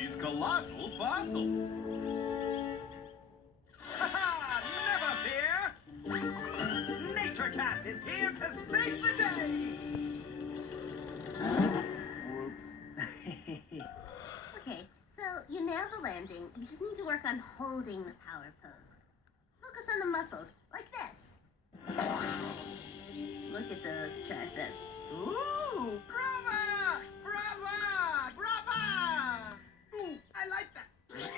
Daisy's colossal fossil. Ha-ha! Never fear! Nature Cat is here to save the day! Whoops. Okay, so you nailed the landing. You just need to work on holding the power pose. Focus on the muscles, like this. Look at those triceps. Ooh! Brava! Brava! Brava! Ooh, I like that. Here's a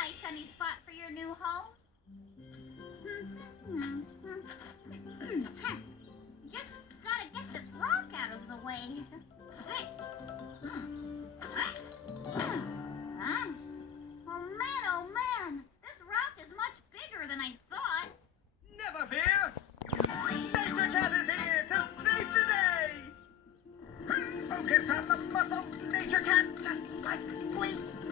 nice sunny spot for your new home. Just gotta get this rock out of the way. Oh man, this rock is much bigger than I thought. Never fear! Nature Cat is here to save the day! Focus on the muscles, Nature Cat, just like squeaks!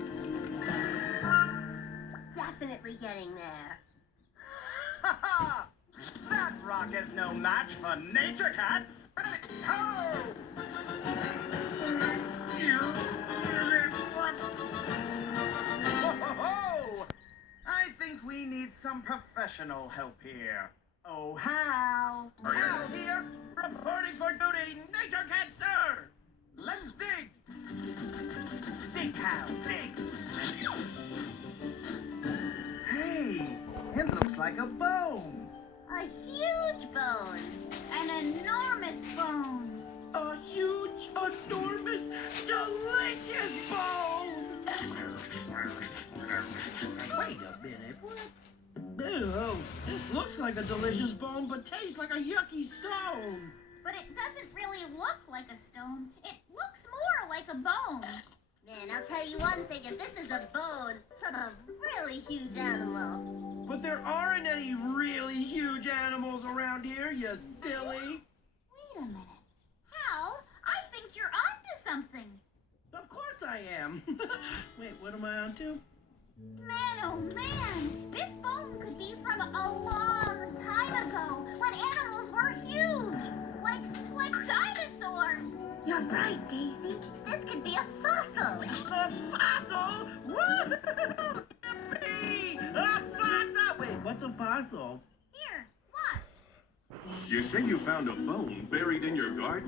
Definitely getting there. Ha ha! That rock is no match for Nature Cat! Ho! Ho-ho-ho! I think we need some professional help here. Oh, Hal! Hal here, reporting for duty, Nature Cat, sir! Let's dig! Dig, Hal, dig! Hey, it looks like a bone! A huge bone. An enormous bone. A huge, enormous, delicious bone! Wait a minute, what? Ew, this looks like a delicious bone, but tastes like a yucky stone. But it doesn't really look like a stone. It looks more like a bone. Man, I'll tell you one thing. If this is a bone, it's from a really huge animal. But there aren't any really huge animals around here, you silly. Wait a minute. Hal, I think you're onto something. Of course I am. Wait, what am I onto? Man, oh man, this bone could be from a long time ago when animals were huge, like dinosaurs. You're right, Daisy. This could be a fossil. A fossil? Woo! Yippee! A fossil! Wait, what's a fossil? Here, watch. You say you found a bone buried in your garden?